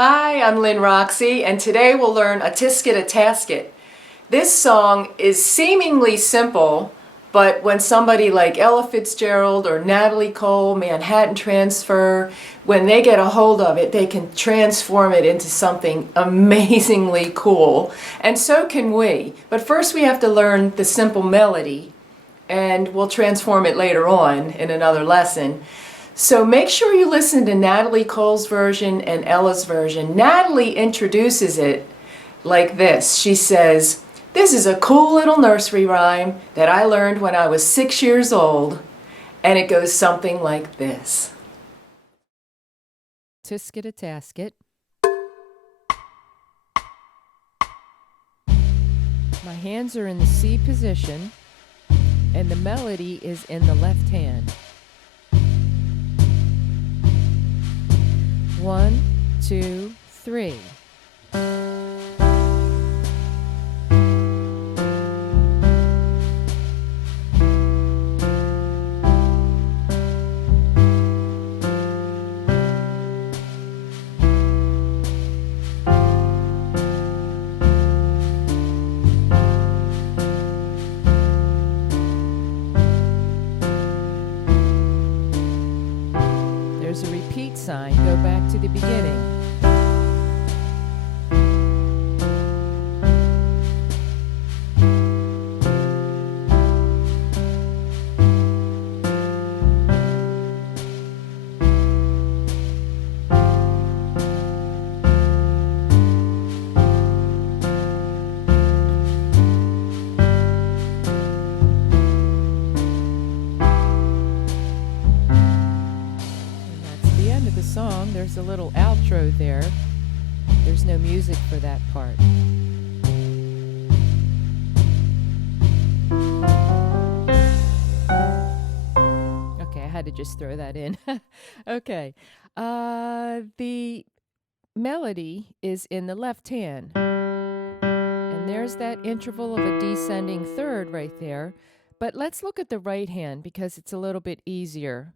Hi, I'm Lynn Roxy, and today we'll learn a Tisket, a Tasket. This song is seemingly simple, but when somebody like Ella Fitzgerald or Natalie Cole, Manhattan Transfer, when they get a hold of it, they can transform it into something amazingly cool. And so can we. But first we have to learn the simple melody, and we'll transform it later on in another lesson. So make sure you listen to Natalie Cole's version and Ella's version. Natalie introduces it like this. She says, "This is a cool little nursery rhyme that I learned when I was 6 years old." And it goes something like this. Tisket a tasket. My hands are in the C position, and the melody is in the left hand. 1, 2, 3. There's a repeat sign. Go back to the beginning. The end of the song. There's a little outro there. There's no music for that part. Okay, I had to just throw that in. Okay. The melody is in the left hand. And there's that interval of a descending third right there. But let's look at the right hand because it's a little bit easier.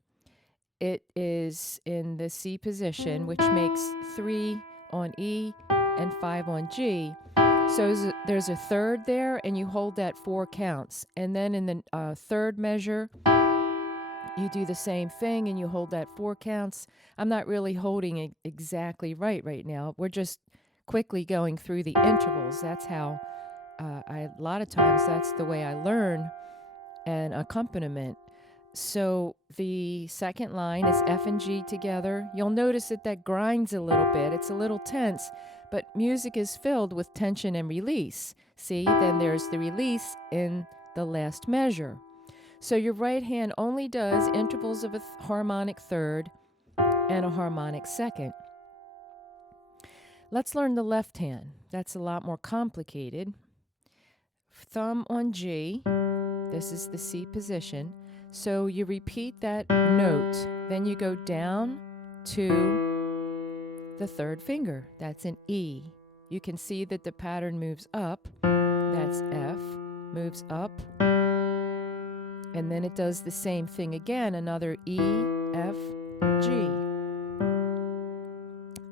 It is in the C position, which makes 3 on E and 5 on G. So there's a third there, and you hold that 4 counts. And then in the third measure, you do the same thing, and you hold that 4 counts. I'm not really holding it exactly right now. We're just quickly going through the intervals. That's how a lot of times that's the way I learn an accompaniment. So the second line is F and G together. You'll notice that grinds a little bit. It's a little tense, but music is filled with tension and release. See, then there's the release in the last measure. So your right hand only does intervals of a harmonic third and a harmonic second. Let's learn the left hand. That's a lot more complicated. Thumb on G. This is the C position. So you repeat that note, then you go down to the third finger. That's an E. You can see that the pattern moves up. That's F, moves up. And then it does the same thing again, another E, F, G.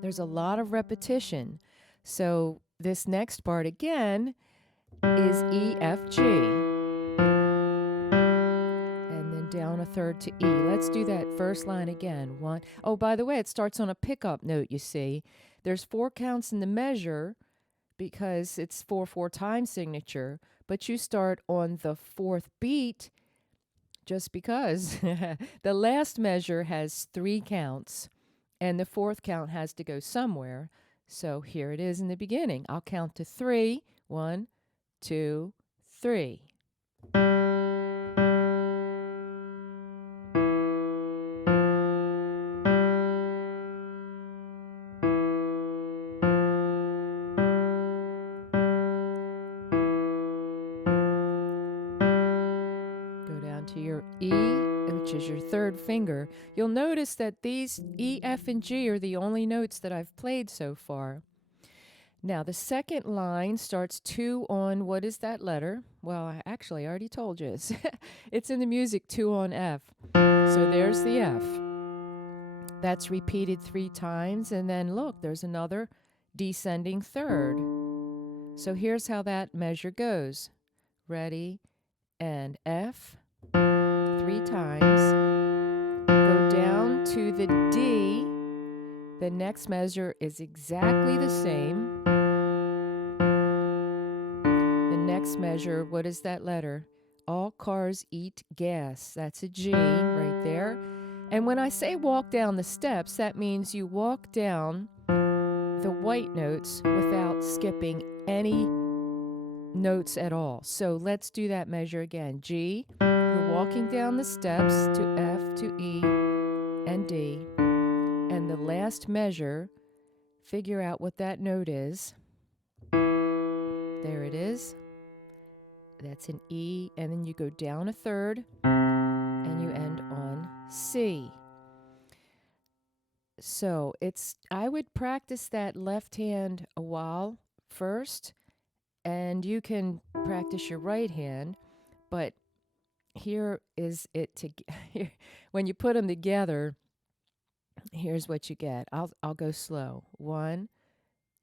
There's a lot of repetition. So this next part again is E, F, G. Down a third to E. Let's do that first line again. 1. Oh, by the way, it starts on a pickup note, you see. There's 4 counts in the measure because it's 4/4 time signature, but you start on the 4th beat just because the last measure has 3 counts and the 4th count has to go somewhere. So here it is in the beginning. I'll count to 3. 1, 2, 3. To your E, which is your third finger. You'll notice that these E, F, and G are the only notes that I've played so far. Now, the second line starts 2 on, what is that letter? Well, I already told you. It's in the music, 2 on F. So there's the F. That's repeated 3 times, and then look, there's another descending third. So here's how that measure goes. Ready? And F 3 times. Go down to the D. The next measure is exactly the same. The next measure, what is that letter? All cars eat gas. That's a G right there. And when I say walk down the steps, that means you walk down the white notes without skipping any notes at all. So let's do that measure again. G, you're walking down the steps to F, to E, and D. And the last measure, figure out what that note is. There it is. That's an E, and then you go down a third, and you end on C. So I would practice that left hand a while first, and you can practice your right hand, but here is it when you put them together, here's what you get. I'll go slow. 1,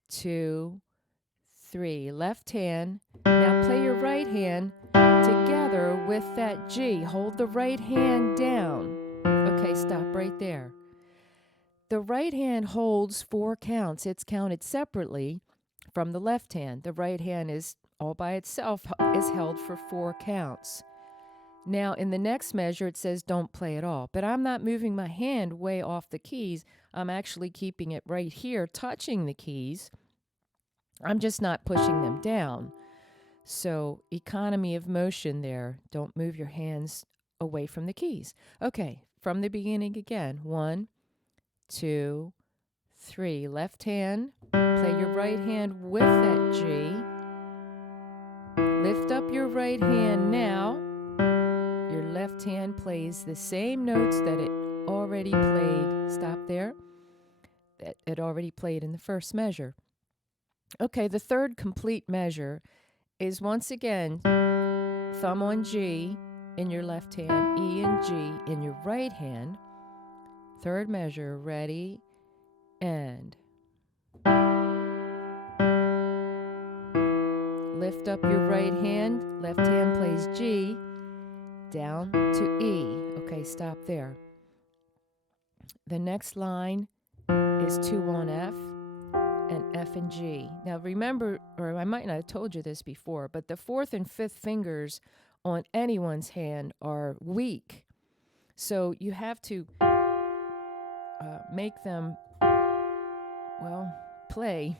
2, 3. Left hand. Now play your right hand together with that G. Hold the right hand down. Okay, stop right there. The right hand holds 4 counts. It's counted separately from the left hand. The right hand is all by itself is held for 4 counts. Now in the next measure it says don't play at all, but I'm not moving my hand way off the keys. I'm actually keeping it right here touching the keys. I'm just not pushing them down. So economy of motion there. Don't move your hands away from the keys. Okay, from the beginning again. 1, 2, 3. Left hand. Play your right hand with that G. Lift up your right hand now. Your left hand plays the same notes that it already played. Stop there. That it already played in the first measure. Okay, the third complete measure is once again thumb on G in your left hand, E and G in your right hand. Third measure, ready, and lift up your right hand, left hand plays G, down to E. Okay, stop there. The next line is 2 on F and F and G. Now remember, or I might not have told you this before, but the 4th and 5th fingers on anyone's hand are weak. So you have to make them, well, play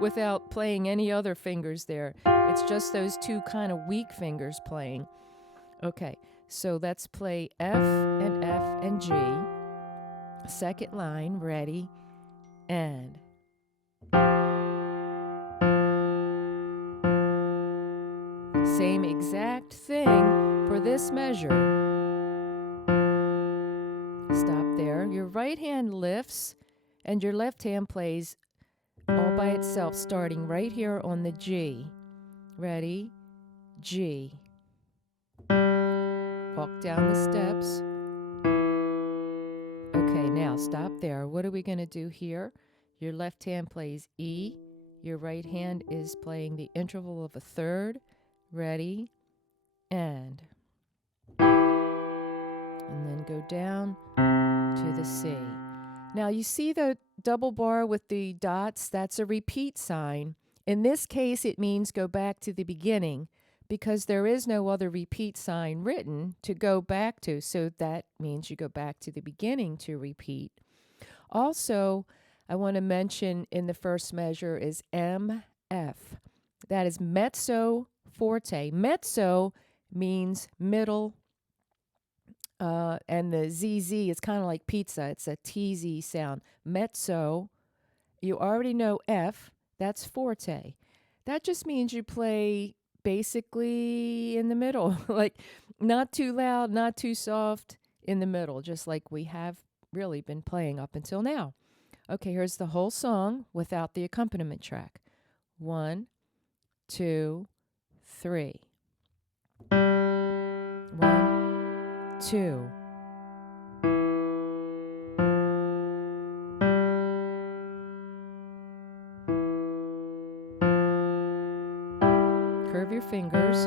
without playing any other fingers there. It's just those 2 kind of weak fingers playing. Okay, so let's play F and G. Second line, ready, and same exact thing for this measure. Stop there. Your right hand lifts and your left hand plays all by itself, starting right here on the G. Ready? G. Walk down the steps. Okay, now stop there. What are we going to do here? Your left hand plays E. Your right hand is playing the interval of a third. Ready? And then go down to the C. Now you see the double bar with the dots? That's a repeat sign. In this case, it means go back to the beginning because there is no other repeat sign written to go back to. So that means you go back to the beginning to repeat. Also, I want to mention in the first measure is MF. That is mezzo forte. Mezzo means middle, and the ZZ is kind of like pizza. It's a TZ sound. Mezzo, you already know F, that's forte. That just means you play basically in the middle, like not too loud, not too soft, in the middle, just like we have really been playing up until now. Okay, here's the whole song without the accompaniment track. 1, 2, 3. 1, 2. curve your fingers.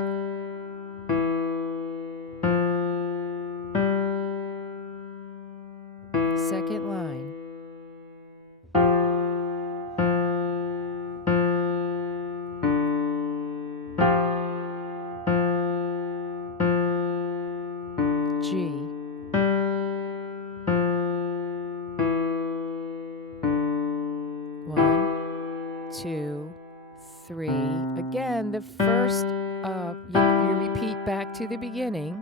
Second line. G. One, two, three. Again, the first, you repeat back to the beginning.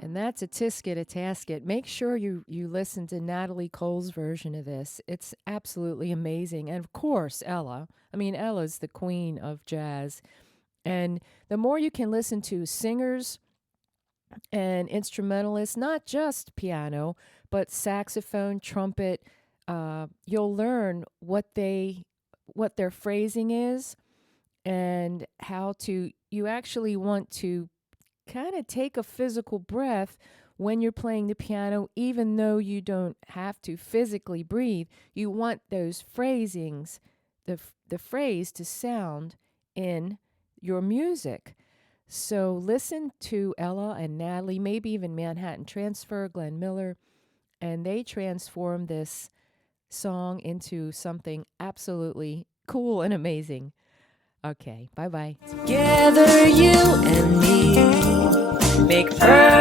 And that's a Tisket, a Tasket. Make sure you listen to Natalie Cole's version of this. It's absolutely amazing. And of course, Ella. I mean, Ella's the queen of jazz. And the more you can listen to singers and instrumentalists, not just piano, but saxophone, trumpet, you'll learn what their phrasing is and how to, you actually want to kind of take a physical breath when you're playing the piano, even though you don't have to physically breathe. You want those phrasings, the phrase to sound in your music. So listen to Ella and Natalie, maybe even Manhattan Transfer, Glenn Miller, and they transform this song into something absolutely cool and amazing. Okay, bye-bye. Together, you and me make perfect